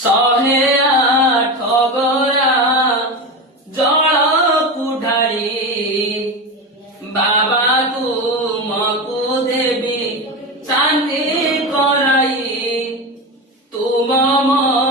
ଶହେ ଆଠ ଗରା ଜଳକୁ ଢାଳି ବାବା ତୁମକୁ ଦେବି ଶାନ୍ତି କରାଇ ତୁମ